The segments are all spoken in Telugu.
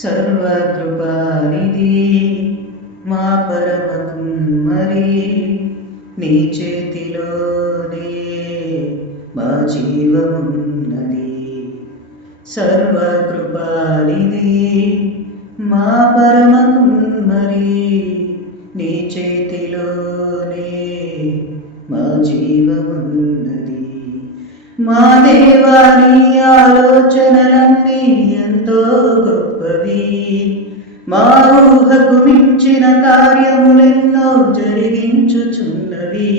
సర్వకృపానిధి మా పరమ కుమ్మరి, నీ చేతిలోనే మా జీవమున్నది. సర్వకృపానిధి మా పరమ కుమ్మరి, నీ చేతిలోనే మా జీవమున్నది. మా దేవా నీ ఆలోచనలన్నీ ఎంతో గొప్పవి, మా ఊహకు మించిన కార్యములెన్నో జరిగించుచున్నవి.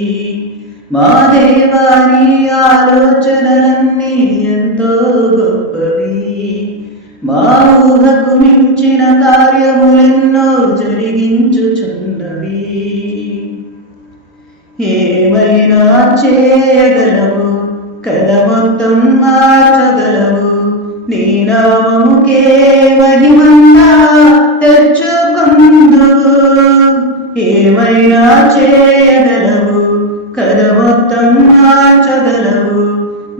మా దేవా నీ ఆలోచనలన్నీ ఎంతో గొప్పవి, మా ఊహకు మించిన కార్యములెన్నో జరిగించుచున్నవి. ఏమైనా చేయగలవు, కథ మొత్తం మార్చగలవు, నీ నామముకే మహిమన్నా తెచ్చుకుందువు. ఏమైనా చేయగలవు, కథ మొత్తం మార్చగలవు,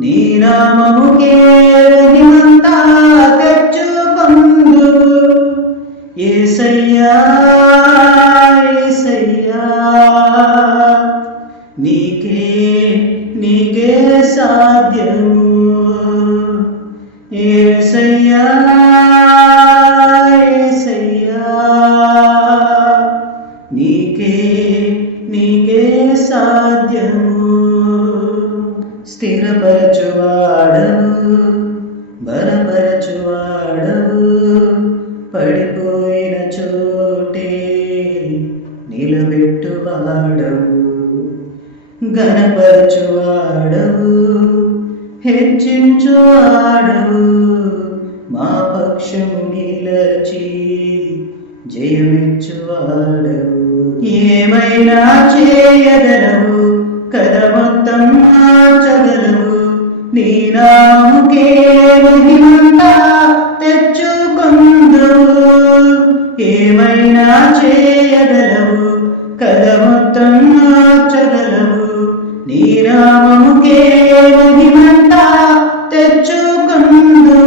నీ నామముకే మహిమన్నా తెచ్చుకుందువు. యేసయ్యా యేసయ్యా, నీకే సాధ్యము. యేసయ్యా యేసయ్యా, నీకే సాధ్యము. స్థిరపరచువాడవు, బలపరచువాడవు, పడిపోయిన చోటే నిలబెట్టువాడవు. ఘనపరచువాడవు, హెచ్చించువాడవు, మా పక్షము నిలచి జయమిచ్చువాడవు. ఏమైనా చేయగలవు, కథ మొత్తం మార్చగలవు, నీ నామముకే మహిమంతా తెచ్చుకుందువు. ఏమైనా చేయగలవు, కథ మొత్తం మార్చగలవు, నీ నామముకే మహిమంతా తెచ్చుకుందువు.